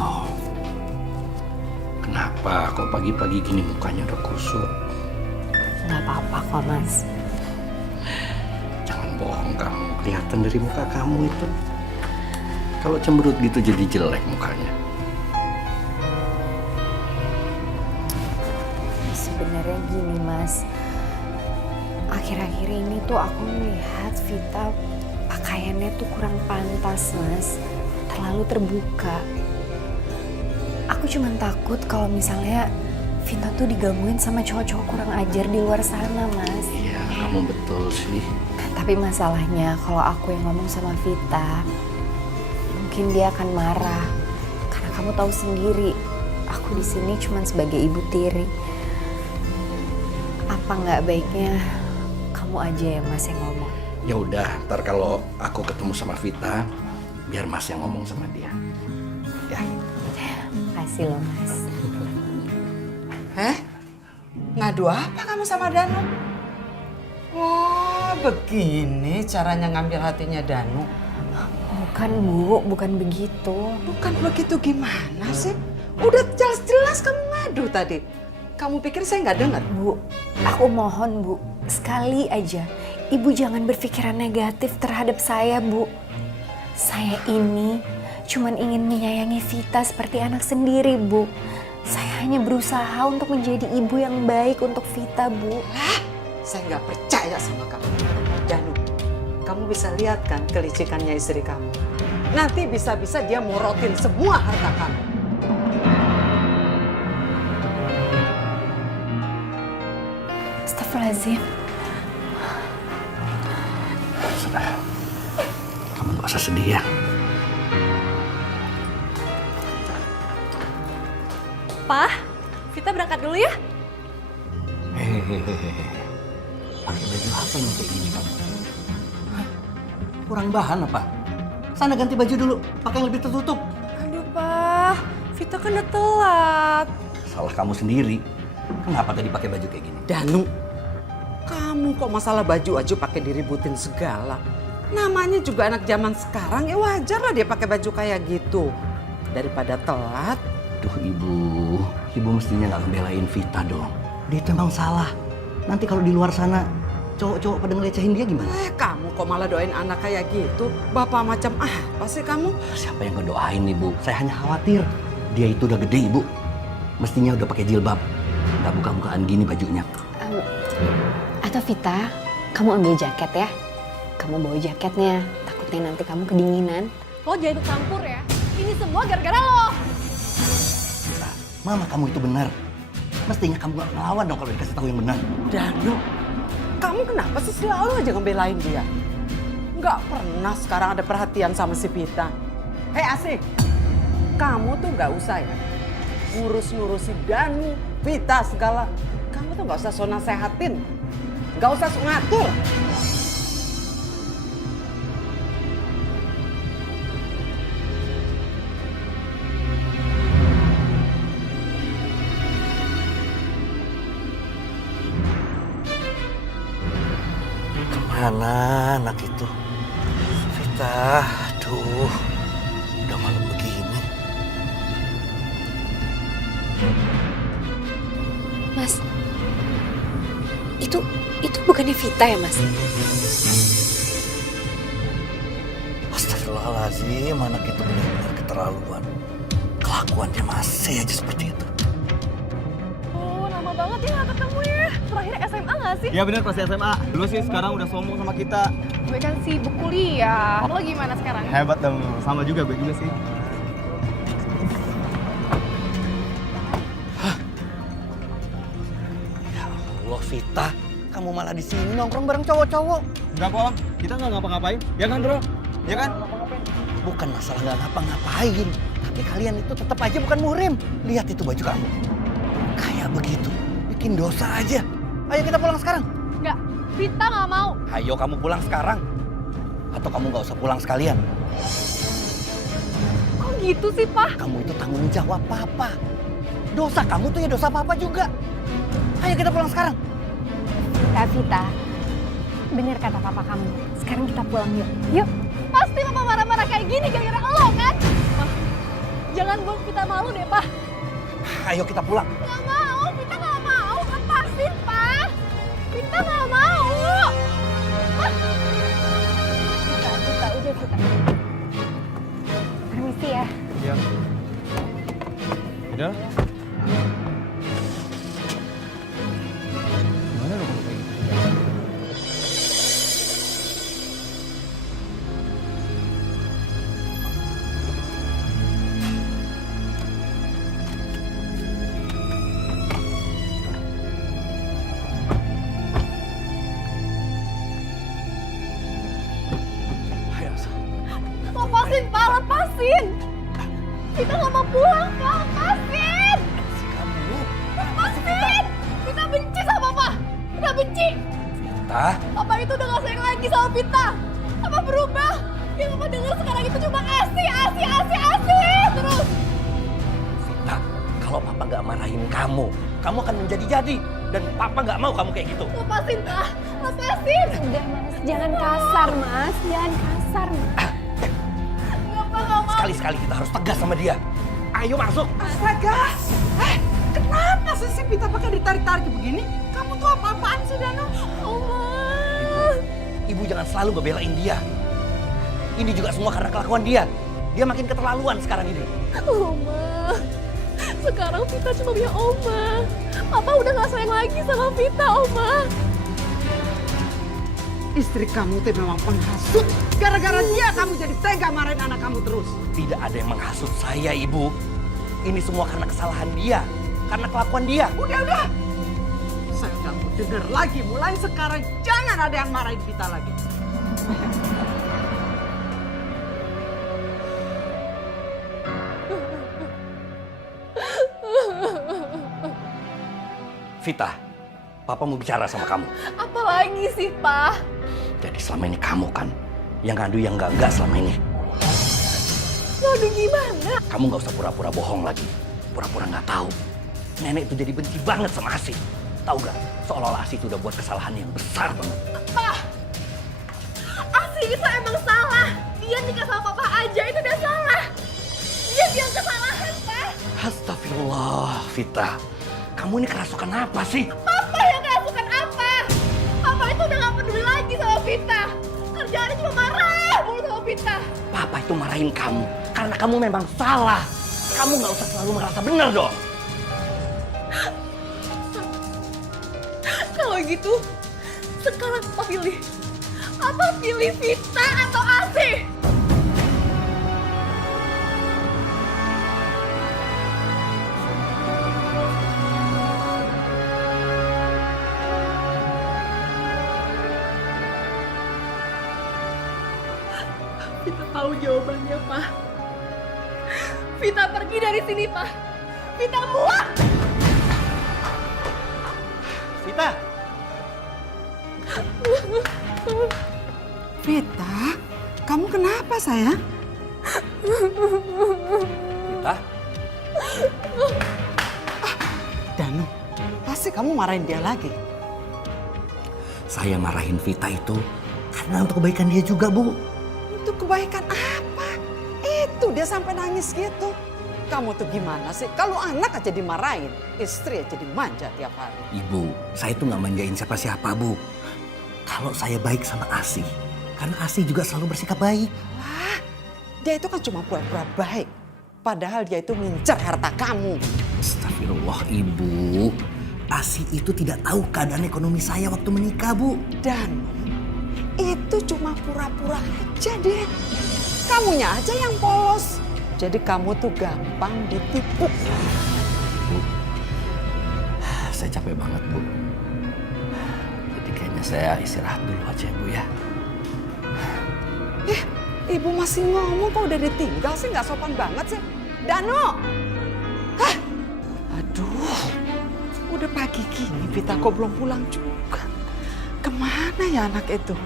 Oh, kenapa kok pagi-pagi gini mukanya udah kusut? Nggak apa-apa kok, Mas. Jangan bohong kamu, kelihatan dari muka kamu itu. Kalau cemberut gitu jadi jelek mukanya. Sebenarnya gini, Mas. Akhir-akhir ini tuh aku melihat Vita pakaiannya tuh kurang pantas, Mas. Terlalu terbuka. Aku cuma takut kalau misalnya Vita tuh digangguin sama cowok-cowok kurang ajar di luar sana, Mas. Iya, kamu betul sih. Tapi masalahnya kalau aku yang ngomong sama Vita, mungkin dia akan marah. Karena kamu tahu sendiri, aku di sini cuma sebagai ibu tiri. Apa nggak baiknya kamu aja ya, Mas, yang ngomong? Ya udah, ntar kalau aku ketemu sama Vita, biar Mas yang ngomong sama dia. Ya. Kasih loh, Mas. Ngadu apa kamu sama Danu? Wah, begini caranya ngambil hatinya Danu. Bukan, Bu, bukan begitu. Bukan begitu gimana sih? Udah jelas-jelas kamu ngadu tadi. Kamu pikir saya nggak dengar? Bu, aku mohon, Bu, sekali aja Ibu jangan berpikiran negatif terhadap saya, Bu. Saya ini cuman ingin menyayangi Vita seperti anak sendiri, Bu. Saya hanya berusaha untuk menjadi ibu yang baik untuk Vita, Bu. Lah, saya nggak percaya sama kamu. Danu, kamu bisa lihat kan kelicikannya istri kamu. Nanti bisa-bisa dia morotin semua harta kamu. Astagfirullahaladzim. Sudah. Kamu gak usah sedih ya. Pak, Vita berangkat dulu ya? Hehehe. Pakai baju apa yang kayak gini kamu? Hah? Kurang bahan apa? Sana ganti baju dulu, pakai yang lebih tertutup. Aduh, Pak, Vita kan udah telat. Salah kamu sendiri. Kenapa tadi pakai baju kayak gini? Danu, kamu kok masalah baju aja pakai diributin segala. Namanya juga anak zaman sekarang, ya wajar lah dia pakai baju kayak gitu. Daripada telat. Duh ibu mestinya nggak ngebelain Vita dong. Dia itu emang salah. Nanti kalau di luar sana cowok-cowok pada ngelecehin dia gimana? Kamu kok malah doain anak kayak gitu? Bapak macam apa sih kamu? Siapa yang ngedoain ibu? Saya hanya khawatir. Dia itu udah gede ibu. Mestinya udah pakai jilbab. Nggak buka-bukaan gini bajunya. Atau Vita, kamu ambil jaket ya. Kamu bawa jaketnya, takutnya nanti kamu kedinginan. Lo jangan ikut campur ya. Ini semua gara-gara lo. Nah, mama kamu itu benar. Mestinya kamu nggak ngelawan dong kalau dikasih tahu yang benar. Danu, kamu kenapa sih selalu aja ngebelain dia? Nggak pernah sekarang ada perhatian sama si Vita. Hei Asik, kamu tuh nggak usah ya ngurus-ngurusi Danu, Vita segala. Kamu tuh nggak usah so nasehatin, nggak usah so ngatur. Kemana anak itu? Vita, aduh, udah malam begini. Mas, itu bukannya Vita ya, Mas? Astagfirullahaladzim, anak itu benar-benar keterlaluan. Kelakuannya masih aja seperti itu. Oh, lama banget ya gak ketemu ya. Terakhir SMA gak sih? Iya bener pas SMA. Dulu sih sekarang udah sombong sama kita. Gue kan sibuk kuliah. Lo gimana sekarang? Hebat dong. Sama juga gue juga sih. Ya Allah, Vita, kamu malah di sini nongkrong bareng cowok-cowok. Enggak kok Om, kita nggak ngapa-ngapain. Ya kan bro? Ya kan? Bukan masalah nggak ngapa-ngapain, tapi kalian itu tetap aja bukan muhrim. Lihat itu baju kamu, kayak begitu, bikin dosa aja. Ayo kita pulang sekarang. Enggak, Vita gak mau. Ayo kamu pulang sekarang, atau kamu nggak usah pulang sekalian. Kok gitu sih, Pak? Kamu itu tanggung jawab papa. Dosa kamu tuh ya dosa papa juga. Ayo kita pulang sekarang. Vita, bener kata papa kamu. Sekarang kita pulang yuk. Yuk. Pasti Papa marah-marah kayak gini gara-gara lo kan? Ma, jangan bawa Vita malu deh, Pak. Ayo kita pulang. Nggak mau, Vita nggak mau. Lepasin, Pak. Vita nggak mau. Pak. Vita, udah Vita. Permisi ya. Iya. Udah? Gimana lo kayak gitu? Ayo, Elsa. Lepasin, Pak. Lepasin. Vita nggak mau pulang, Pak. Lepasin. Si kamu. Lepasin. Vita benci sama Papa. Vita benci. Tah, Papa itu udah gak sayang lagi sama Vita. Papa berubah. Yang Papa dengar sekarang itu cuma Asi terus. Vita, kalau papa nggak marahin kamu akan menjadi-jadi. Dan papa nggak mau kamu kayak gitu. Lepasin, Pak. Lepasin. Udah Mas, jangan kasar Mas. Jangan kasar. Nggak, Pak, nggak mau. Sekali-sekali kita harus tegas sama dia. Ayo masuk. Astaga! Kenapa sih si Vita pakai ditarik-tarik begini? Kamu tuh apa-apaan sih, Danu? Oma. Ibu jangan selalu ngebelain dia. Ini juga semua karena kelakuan dia. Dia makin keterlaluan sekarang ini. Oma. Sekarang Vita cuma punya Oma. Papa udah gak sayang lagi sama Vita, Oma. Istri kamu tuh memang penghasut. Gara-gara dia kamu jadi tega marahin anak kamu terus. Tidak ada yang menghasut saya, Ibu. Ini semua karena kesalahan dia. Karena kelakuan dia. Udah. Saya nggak mau dengar lagi. Mulai sekarang jangan ada yang marahin Vita lagi. Vita, papa mau bicara sama kamu. Apa lagi sih, Pak? Jadi selama ini kamu kan yang ngadu yang enggak selama ini. Waduh, gimana? Kamu nggak usah pura-pura bohong lagi. Pura-pura nggak tahu. Nenek itu jadi benci banget sama Asih. Tahu gak? Seolah-olah Asih itu udah buat kesalahan yang besar banget. Pak, Asi itu emang salah. Dia nikah sama Papa aja itu udah salah. Dia bilang kesalahan, Pak. Astagfirullah, Vita. Kamu ini kerasukan apa sih? Papa yang kerasukan apa? Papa itu udah gak peduli lagi sama Vita. Kerjaannya cuma marah mulu sama Vita. Papa itu marahin kamu karena kamu memang salah. Kamu nggak usah selalu merasa benar dong. Kalau gitu, sekarang Papa pilih. Apa pilih Vita atau Asi? Vita tahu jawabannya, Pak. Vita pergi dari sini, Pak. Vita muak. Vita, Vita, kamu kenapa sayang? Vita, Danu, pasti kamu marahin dia lagi. saya marahin Vita itu karena untuk kebaikan dia juga, Bu. Itu kebaikan apa? Itu dia sampai nangis gitu. Kamu tuh gimana sih? Kalau anak aja dimarahin, istri aja dimanja tiap hari. Ibu, saya tuh nggak manjain siapa-siapa, Bu. Kalau saya baik sama Asih, karena Asih juga selalu bersikap baik. Wah, dia itu kan cuma pura-pura baik. Padahal dia itu ngincar harta kamu. Astagfirullah, Ibu. Asih itu tidak tahu keadaan ekonomi saya waktu menikah, Bu. Dan itu cuma pura-pura aja deh. Kamunya aja yang polos. Jadi kamu tuh gampang ditipu. Bu, saya capek banget, Bu. Jadi kayaknya saya istirahat dulu aja, Bu, ya. Ibu masih ngomong kok udah ditinggal sih, nggak sopan banget sih. Danu! Hah? Aduh, udah pagi gini Vita kok belum pulang juga. Kemana ya anak itu?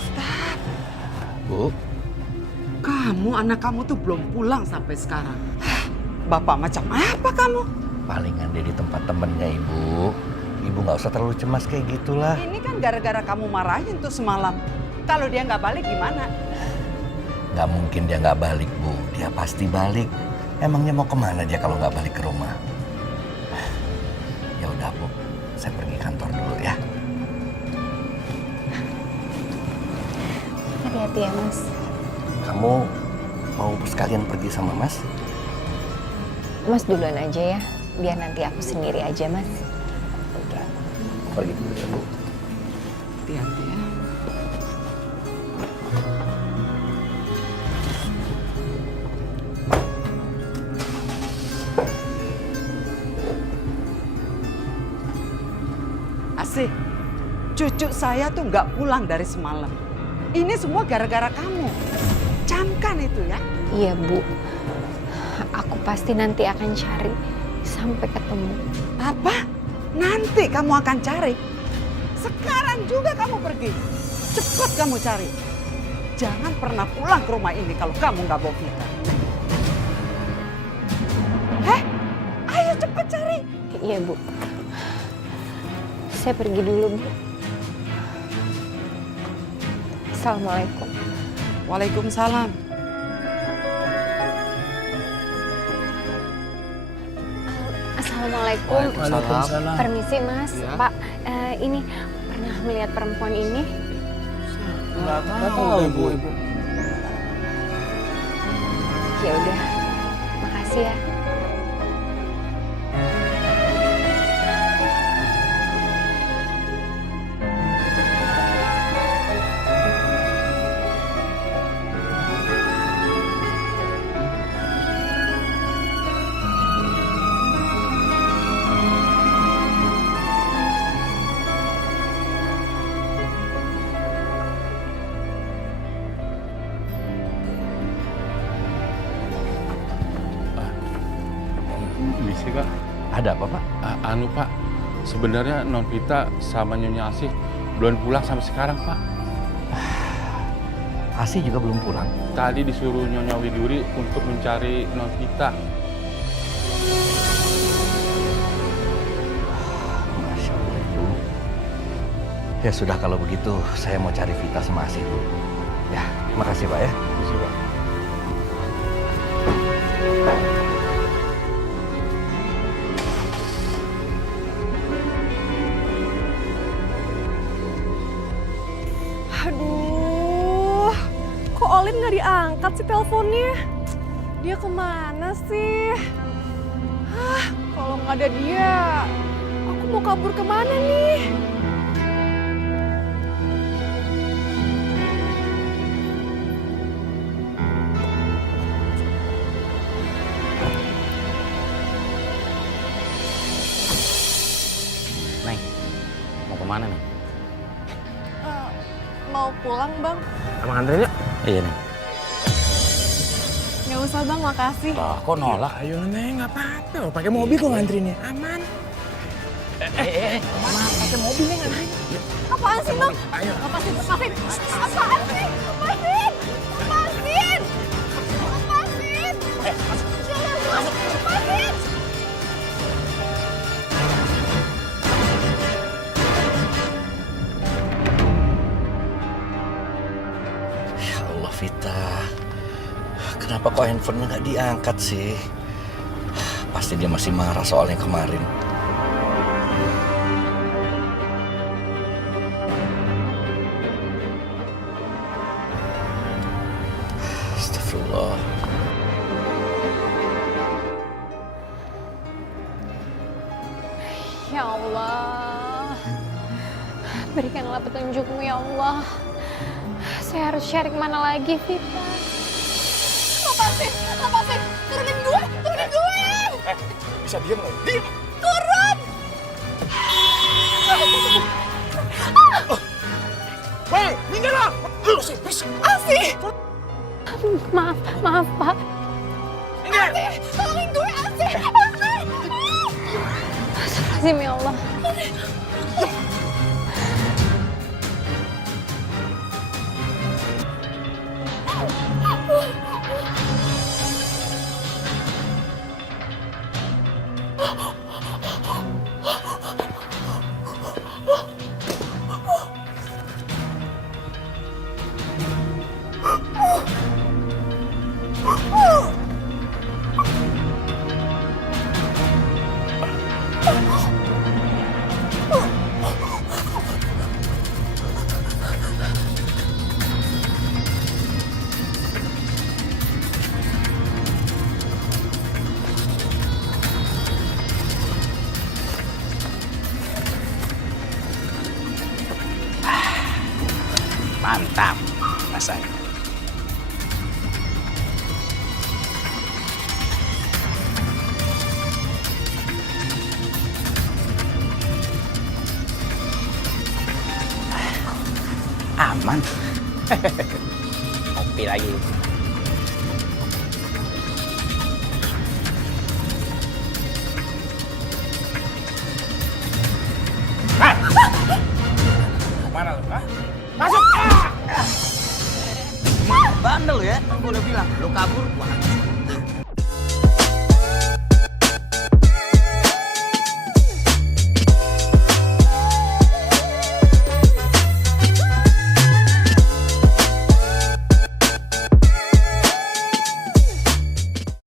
Stop. Bu, Kamu, anak kamu tuh belum pulang sampai sekarang. Hah, Bapak macam apa kamu? palingan dia di tempat temennya, Ibu. Ibu nggak usah terlalu cemas kayak gitulah. Ini kan gara-gara kamu marahin tuh semalam. Kalau dia nggak balik gimana? Nggak mungkin dia nggak balik, Bu. Dia pasti balik. Emangnya mau kemana dia kalau nggak balik ke rumah? Ya udah Bu, saya pergi kantor dulu ya. Hati-hati ya Mas. Kamu mau sekalian pergi sama Mas? Mas duluan aja ya, biar nanti aku sendiri aja Mas. Udah, pergi dulu ya Bu. Hati-hati ya. Asih, cucu saya tuh nggak pulang dari semalam. Ini semua gara-gara kamu. Camkan itu ya. Iya Bu, aku pasti nanti akan cari sampai ketemu. Apa? Nanti kamu akan cari. Sekarang juga kamu pergi. Cepat kamu cari. Jangan pernah pulang ke rumah ini kalau kamu nggak bawa Vita. Ayo cepat cari. Iya Bu, saya pergi dulu Bu. Assalamualaikum. Waalaikumsalam. Assalamualaikum. Waalaikumsalam. Permisi Mas, Ya. Pak. Ini pernah melihat perempuan ini? Nggak tahu ibu. Ya udah, makasih ya. Misi Pak, Ada apa Pak? anu Pak, sebenarnya Non Vita sama Nyonya Asih belum pulang sampai sekarang Pak. Asih juga belum pulang. Tadi disuruh Nyonya Widuri untuk mencari Non Vita. Masya Allah Ibu. Ya sudah kalau begitu saya mau cari Vita sama Asih dulu. Ya, makasih Pak ya. Misi Pak. Aduh, kok Olin nggak diangkat sih teleponnya? Dia kemana sih? Kalau nggak ada dia, aku mau kabur kemana nih? Neng, mau kemana nih? Mau pulang bang? Emang anterin yuk? Iya nih. Nggak usah bang, makasih. Lah, kok nolak? Ayo Neng, nggak apa-apa. Pakai mobil kok ngantrinnya, aman. Aman, pakai mobil nih nganterin. Apaan sih bang? Ayo. Lepasin, lepasin. Apaan sih? Lepasin! Lepasin! Lepasin! Jangan, lepasin! Ya Allah Vita, kenapa kok handphonenya nggak diangkat sih? Pasti dia masih marah soal yang kemarin. Astagfirullah. Ya Allah, berikanlah petunjukmu ya Allah. Saya harus cari kemana lagi, Vita? Lepasin! Lepasin! Turunin gue! Turunin gue! Bisa diem nggak? Diem. Turun! Hei, minggir lah! Bisa. Asih! Maaf, maaf Pak. Asih! Tolongin gue, Asih! Asih! Astagfirullahaladzim ya Allah. aman. Kopi lagi. Mana lu? Hah? Masuk! Bandel ya, aku udah bilang, lu kabur, gua